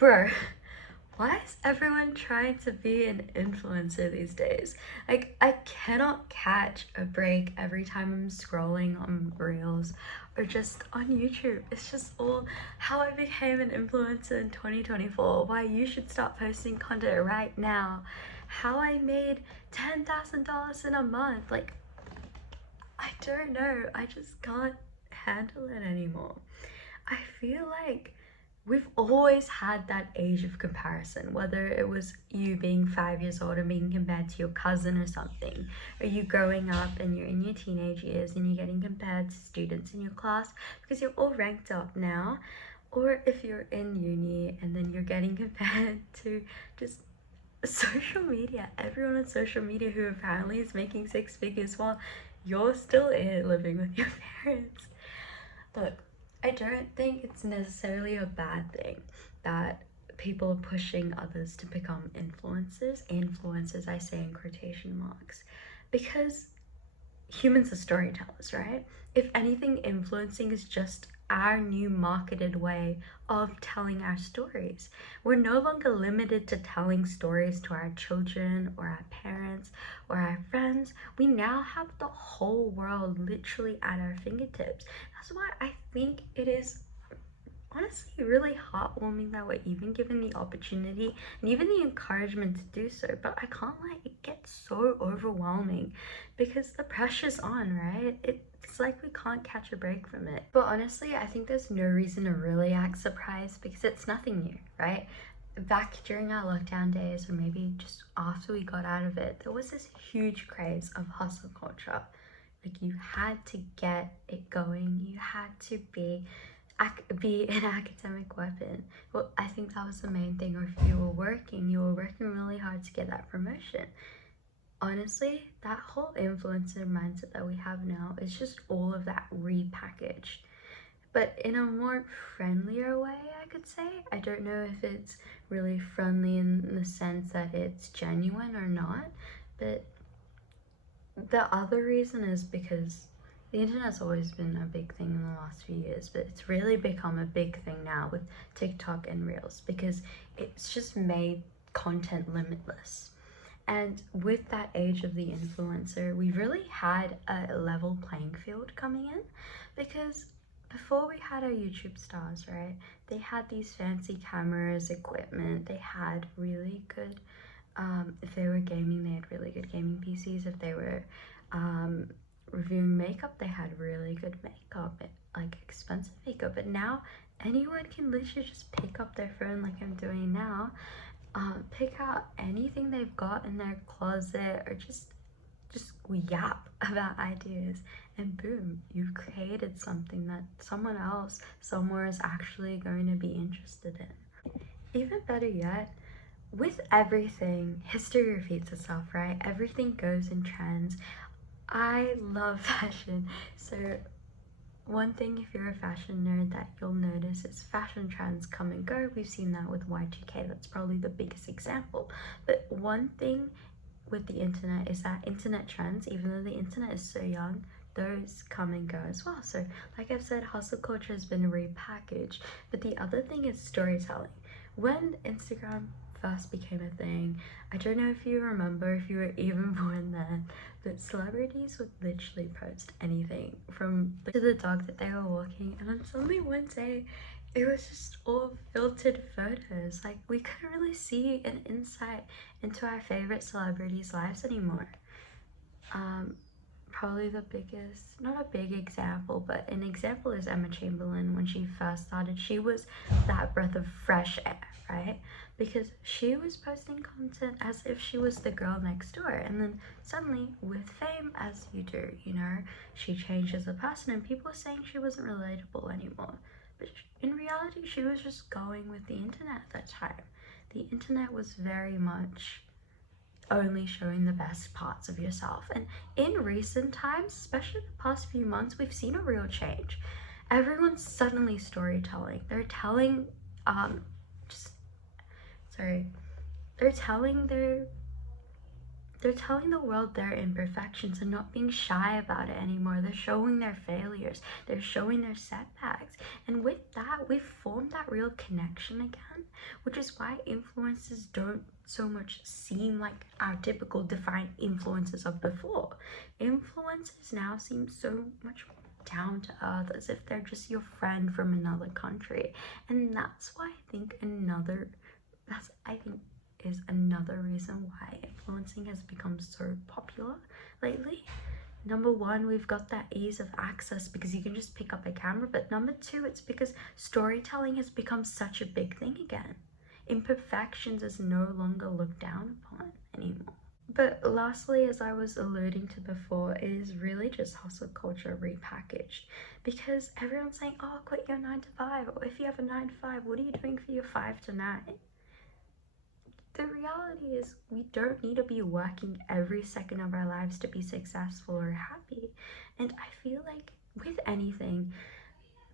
Bro, why is everyone trying to be an influencer these days? Like, I cannot catch a break every time I'm scrolling on Reels or just on YouTube. It's just all how I became an influencer in 2024, why you should start posting content right now, how I made $10,000 in a month. Like, I don't know. I just can't handle it anymore. I feel like we've always had that age of comparison, whether it was you being 5 years old and being compared to your cousin or something, or you growing up and you're in your teenage years and you're getting compared to students in your class because you're all ranked up now, or if you're in uni and then you're getting compared to just social media, everyone on social media who apparently is making 6 figures while you're still in living with your parents. Look, I don't think it's necessarily a bad thing that people are pushing others to become influencers. Influencers, I say in quotation marks, because humans are storytellers, right? If anything, influencing is just our new marketed way of telling our stories. We're no longer limited to telling stories to our children or our parents or our friends. We now have the whole world literally at our fingertips. That's why I think it is honestly really heartwarming that we're even given the opportunity and even the encouragement to do so. But I can't lie, it gets so overwhelming because the pressure's on, right? It's like we can't catch a break from it. But honestly, I think there's no reason to really act surprised because it's nothing new, right? Back during our lockdown days, or maybe just after we got out of it, there was this huge craze of hustle culture. Like, you had to get it going, you had to be an academic weapon. Well, I think that was the main thing. Or if you were working really hard to get that promotion. Honestly, that whole influencer mindset that we have now is just all of that repackaged, but in a more friendlier way, I could say. I don't know if it's really friendly in the sense that it's genuine or not, but the other reason is because the internet's always been a big thing in the last few years, but it's really become a big thing now with TikTok and Reels because it's just made content limitless. And with that age of the influencer, we really had a level playing field coming in because before we had our YouTube stars, right? They had these fancy cameras, equipment, they had really good if they were gaming, they had really good gaming PCs. If they were reviewing makeup, they had really good makeup, like expensive makeup. But now anyone can literally just pick up their phone like I'm doing now, pick out anything they've got in their closet, or just yap about ideas, and boom, you've created something that someone else somewhere is actually going to be interested in. Even better yet, with everything, history repeats itself, right? Everything goes in trends. I love fashion. So, one thing, if you're a fashion nerd, that you'll notice is fashion trends come and go. We've seen that with Y2K, that's probably the biggest example. But one thing with the internet is that internet trends, even though the internet is so young, those come and go as well. So, like I've said, hustle culture has been repackaged. But the other thing is storytelling. When Instagram first became a thing, I don't know if you remember, if you were even born then, but celebrities would literally post anything from to the dog that they were walking, and then suddenly one day it was just all filtered photos. Like, we couldn't really see an insight into our favorite celebrities' lives anymore. Um, Probably the biggest, not a big example, but an example is Emma Chamberlain. When she first started, she was that breath of fresh air, right? Because she was posting content as if she was the girl next door, and then suddenly, with fame, as you do, she changed as a person, and people were saying she wasn't relatable anymore. But in reality, she was just going with the internet at that time. The internet was very much only showing the best parts of yourself. And in recent times, especially the past few months, we've seen a real change. Everyone's suddenly storytelling. They're telling, just, sorry, they're telling their They're telling the world their imperfections and not being shy about it anymore. They're showing their failures. They're showing their setbacks. And with that, we've formed that real connection again, which is why influencers don't so much seem like our typical defined influencers of before. Influencers now seem so much down to earth, as if they're just your friend from another country. And that's why I think is another reason why influencing has become so popular lately. Number one, we've got that ease of access because you can just pick up a camera, but number two, it's because storytelling has become such a big thing again. Imperfections is no longer looked down upon anymore. But lastly, as I was alluding to before, it is really just hustle culture repackaged, because everyone's saying, oh, quit your 9 to 5, or if you have a 9 to 5, what are you doing for your 5 to 9? The reality is we don't need to be working every second of our lives to be successful or happy. And I feel like with anything,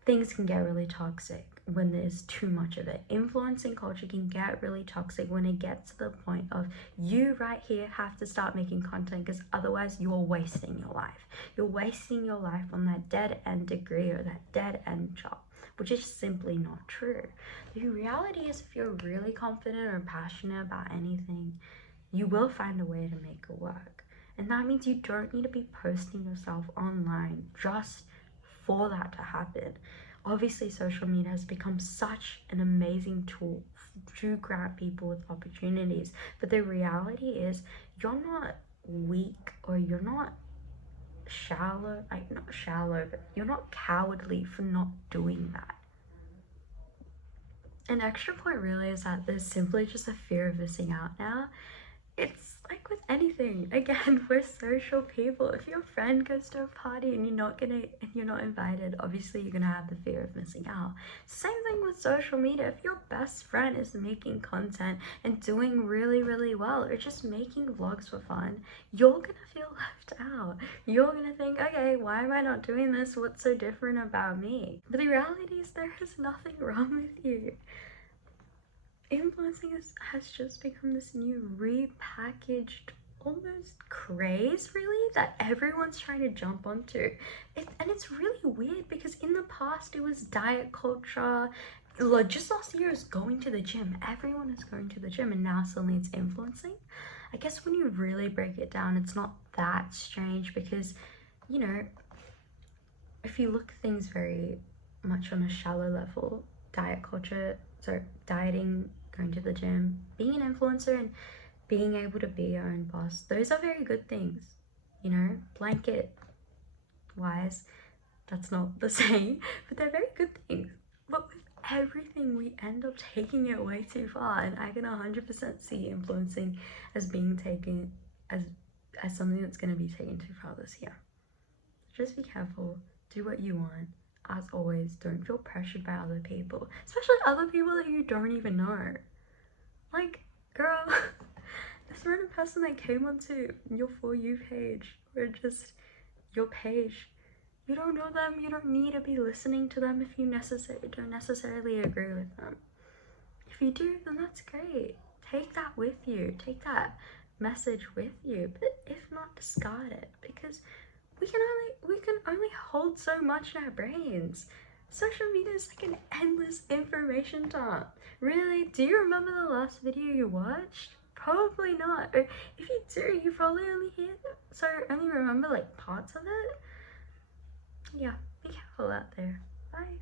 things can get really toxic when there's too much of it. Influencing culture can get really toxic when it gets to the point of you right here have to start making content, because otherwise you're wasting your life. You're wasting your life on that dead end degree or that dead end job, which is simply not true. The reality is, if you're really confident or passionate about anything, you will find a way to make it work. And that means you don't need to be posting yourself online just for that to happen. Obviously, social media has become such an amazing tool to grab people with opportunities, but the reality is you're not weak, or you're not shallow, like not shallow, but you're not cowardly for not doing that. An extra point really is that there's simply just a fear of missing out now. It's like with anything. Again, we're social people. If your friend goes to a party and you're not invited, obviously you're gonna have the fear of missing out. Same thing with social media. If your best friend is making content and doing really, really well, or just making vlogs for fun, you're gonna feel left out. You're gonna think, okay, why am I not doing this? What's so different about me? But the reality is there is nothing wrong with you. Influencing has just become this new repackaged almost craze, really, that everyone's trying to jump onto. And it's really weird because in the past it was diet culture. Like just last year it was going to the gym. Everyone is going to the gym, and now suddenly it's influencing. I guess when you really break it down, it's not that strange because, you know, if you look at things very much on a shallow level, diet culture, so dieting, going to the gym, being an influencer, and being able to be your own boss, those are very good things. You know, blanket wise, that's not the same, but they're very good things. But with everything, we end up taking it way too far, and I can 100% see influencing as being taken as something that's going to be taken too far this year. Just be careful, do what you want. As always, don't feel pressured by other people, especially other people that you don't even know. Like, girl, this random person that came onto your For You page, or just your page, you don't know them, you don't need to be listening to them if you don't necessarily agree with them. If you do, then that's great. Take that with you, take that message with you, but if not, discard it, because we can only hold so much in our brains. Social media is like an endless information dump. Really, do you remember the last video you watched? Probably not. Or if you do, you probably only remember like parts of it. Yeah, be careful out there. Bye.